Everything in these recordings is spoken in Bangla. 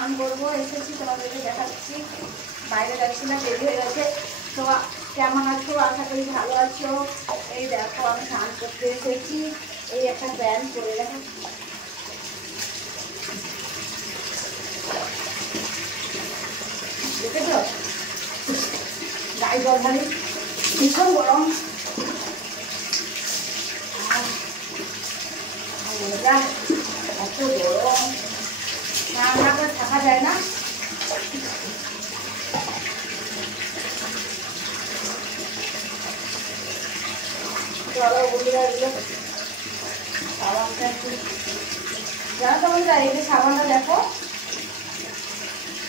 স্নান করবো, এসেছি তোমাদেরকে দেখাচ্ছি। বাইরে যাচ্ছিলাম, দেরি হয়ে গেছে। তো কেমন আছো? আশা করি ভালো আছো। এই দেখো আমি স্নান করতে এসেছি। এই একটা প্যান্ট পরে দেখো, দেখেছো গায়ে জল ঢালি, ভীষণ গরম। এত গরম, রান্না করে থাকা যায় না। চলো বন্ধুরা, এগুলো সাবানটা একটু জানো তো বন্ধুরা, এই যে সাবানটা দেখো,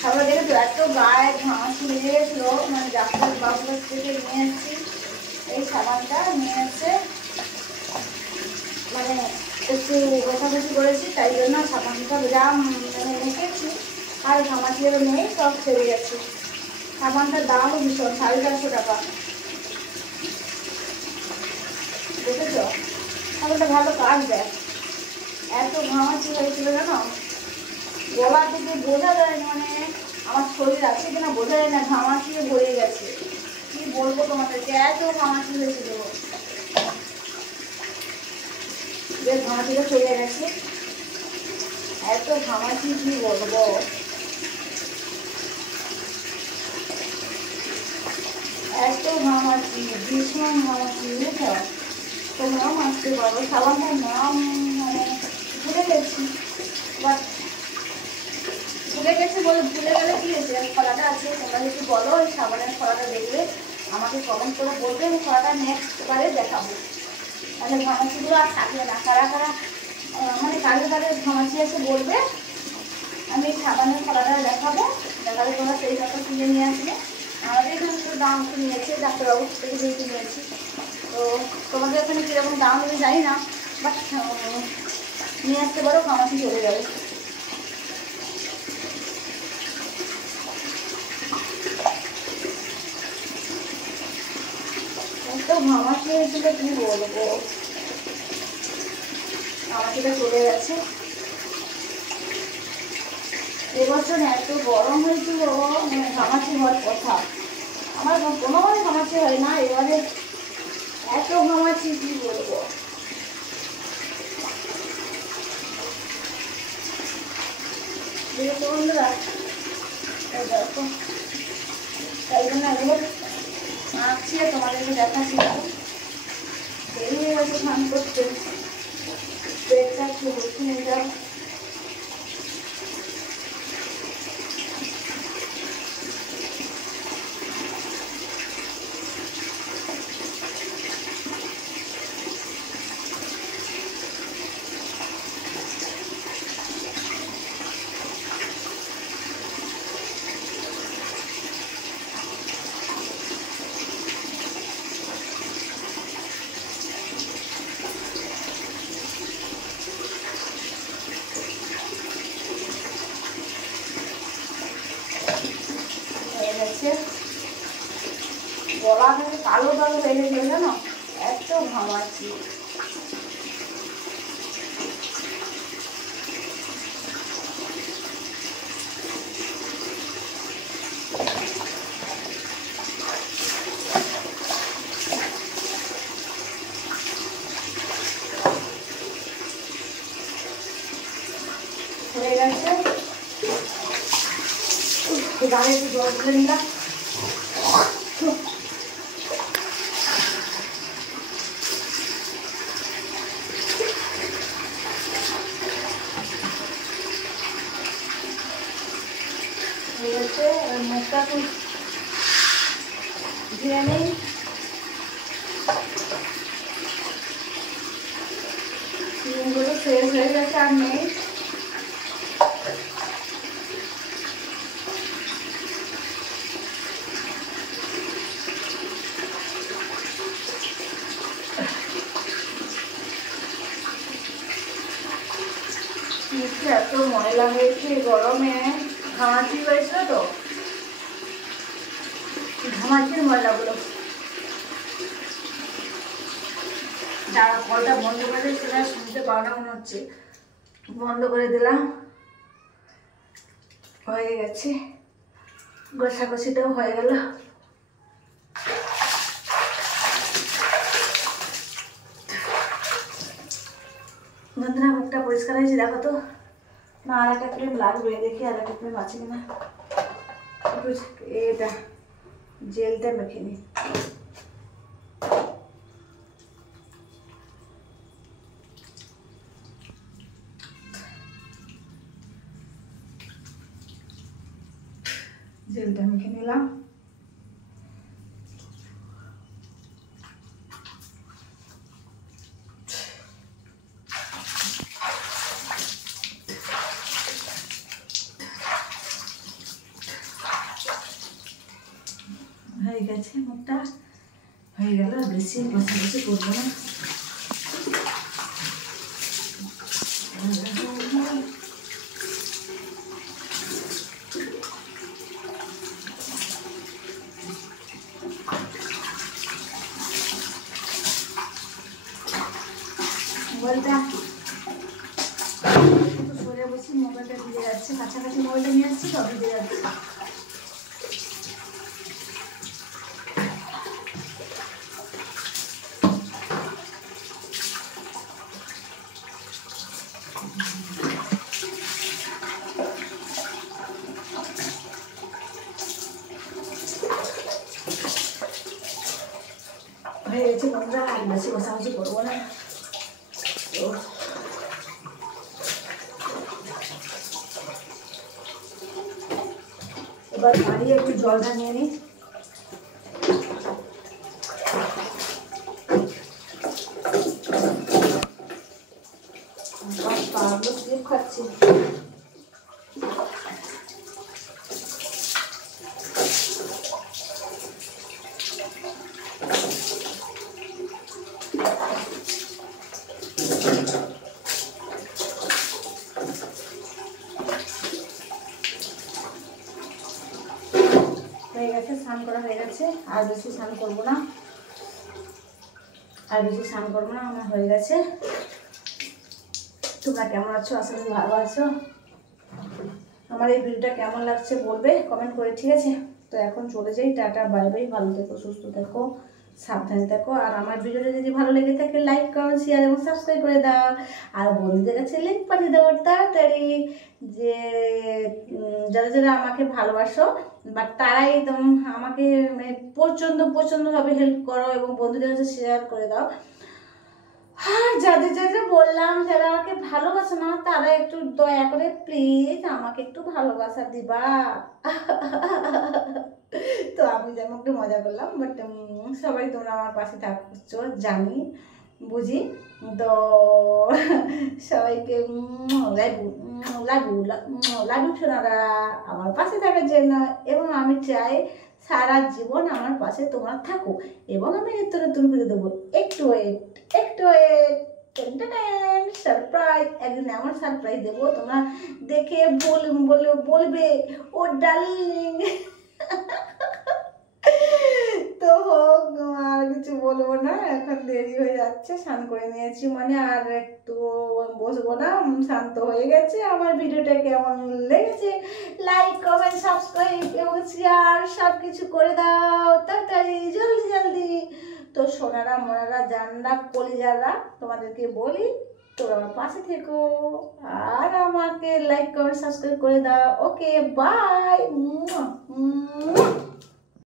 সাবানটা দেখেছো এত গায়ে ঘাস লেগেছিল, মানে ডাক্তার বাবুর থেকে নিয়ে এসেছি। এই সাবানটা নিয়ে এসে মানে একটু ঘষাঘষি করেছি, তাই জন্য সাবানটা যা মানে মেখেছি আর ঘামাচিও নেই, সব ছেড়ে গেছে। সাবানটার দামও ভীষণ, 450 টাকা। দেখেছো সাবানটা ভালো কাজ দেয়। এত ঘামাচি হয়েছিল জানো, গলা থেকে বোঝা যায় না, মানে আমার শরীর আছে কিনা বোঝা যায় না, ঘামাচিয়ে ভরে গেছে। কি বলবো তোমাদেরকে, এত ঘামাচি হয়েছিল, বেশ ঘামাচিটা চলে গেছে। এত ঘামাচি কি বলবো, এত ঘামাচি, ভীষণ ঘামাচি। বুঝেছ, তোমরাও মাখতে পারো। সাবানটার নাম মানে ভুলে গেছি, বাট ভুলে গেছি বলে, ভুলে গেলে কি হয়েছে, ফলাটা আছে, তোমরা যদি বলো ওই সাবানের ফলাটা দেখবে আমাকে কমেন্ট করে বলবে, আমি ফলাটা নেক্সট বারে দেখাবো। তাহলে ঘামাচিগুলো আর থাকবে না। কারা কারা মানে কারে কারে ঘামাচি আছে বলবে, আমি সাবানের ফলাটা দেখাবো। দেখালে তোমরা সেই টাকা কিনে নিয়ে আসবে। আমাদের এখানে তো দাম একটু নিয়েছে, ডাক্তারবাবু থেকে যেহেতু নিয়েছি, তো তোমাদের এখানে কীরকম দাম আমি জানি না, বাট নিয়ে আসতে পারো, ঘামাচি চলে যাবে। এত ঘামাচি হয়েছিল কি বলবো, ঘামাচিটা চলে গেছে। এবছর এত গরম হয়েছিল, মানে ঘামাচি হওয়ার কথা। আমার কোনোবারে ঘামাচি হয় না, এবারে এত ঘামাচি কি বলবো। দেখো বন্ধুরা, দেখো, তাই জন্য এগুলো আঁকছি আর তোমাদেরকে দেখাচ্ছি। দেরি হয়ে গেছে স্নান করতে, পেটটা একটু বসে নিয়ে যাও। গলা থেকে কালো কালো হয়ে গেছিল জানো, এত ঘামাচ্ছি। হয়ে গেছে, গায়ে একটু জল তুলে নিলাম। মুখটা একটু ধুয়ে নেই। ক্রিমগুলো শেষ হয়ে গেছে, আর নেই। মুখে এত ময়লা হয়েছে গরমে, ঘামাচি হয়েছিল তো, ঘামাচির ময়লাগুলো। যারা কলটা বন্ধ করে সেটা শুনতে পাও না মনে হচ্ছে, বন্ধ করে দিলাম। হয়ে গেছে, গোছাগুছিটাও হয়ে গেল। বন্ধুরা মুখটা পরিষ্কার হয়েছে দেখো তো, না আর একটা ক্রিম লাগবে, দেখি আর একটা ক্রিম আছে কিনা। এটা জেলটা মেখে নি। জেলটা মেখে নিলাম। হয়ে গেছে, মুখটা হয়ে গেল, বেশি ঘষাঘষি করবো না। মোবাইলটা সরে বসে মোবাইলটা ভিজে যাচ্ছে, কাছাকাছি মোবাইলটা নিয়ে আসছি তো ভিজে যাচ্ছে। হয়ে গেছে বন্ধুরা, আর বেশি ঘষাঘষি করবো না। এবার বাড়িয়ে একটু জলটা নিয়ে নিই। পাগুলো স্লিপ খাচ্ছে। হয়ে গেছে, স্নান করা হয়ে গেছে, আর বেশি স্নান করবো না, আমার হয়ে গেছে। তোমরা কেমন আছো? আশা করি ভালো আছো। আমার এই ভিডিওটা কেমন লাগছে বলবে কমেন্ট করে, ঠিক আছে? তো এখন চলে যাই, টাটা বাই বাই, ভালো থেকো, সুস্থ থেকো, সাবধানে থাকো। আর আমার ভিডিওটা যদি ভালো লেগে থাকে লাইক করো, শেয়ার এবং সাবস্ক্রাইব করে দাও। আর বন্ধুদের কাছে লিঙ্ক পাঠিয়ে দেবো তাড়াতাড়ি, যে যারা যারা আমাকে ভালোবাসো বা তারাই একদম আমাকে মানে প্রচণ্ডভাবে হেল্প করো এবং বন্ধুদের কাছে শেয়ার করে দাও। আর যাদের যাদের বললাম যারা আমাকে ভালোবাসে না, তারা একটু দয়া করে প্লিজ আমাকে একটু ভালোবাসা দিবা। তো আমি যেমন একটু মজা করলাম, বাট সবাই তোমরা আমার পাশে থাকছো জানি, বুঝি। তো সবাইকে লাডু সোনারা আমার পাশে থাকার জন্য। এবং আমি চাই সারা জীবন আমার পাশে তোমরা থাকো, এবং আমি নিত্য নতুন ভিডিও দেবো। একটু ওয়েট, সারপ্রাইজ, একদিন এমন সারপ্রাইজ দেবো তোমরা দেখে বলবে ও ডার্লিং। তো হোক, আর কিছু বলবো না, এখন দেরি হয়ে যাচ্ছে, স্নান করে নিয়েছি মানে আর একটু বসবো না, শান্ত হয়ে গেছে। আমার ভিডিওটা কেমন লেগেছে লাইক কমেন্ট সাবস্ক্রাইব এবং শেয়ার সব কিছু করে দাও তাড়াতাড়ি, জলদি। তো সোনারা মোনারা জানরা কলিজারা, তোমাদেরকে বলি তোমরা আমার পাশে থেকো আর আমাকে লাইক কমেন্ট সাবস্ক্রাইব করে দাও। Okay bye.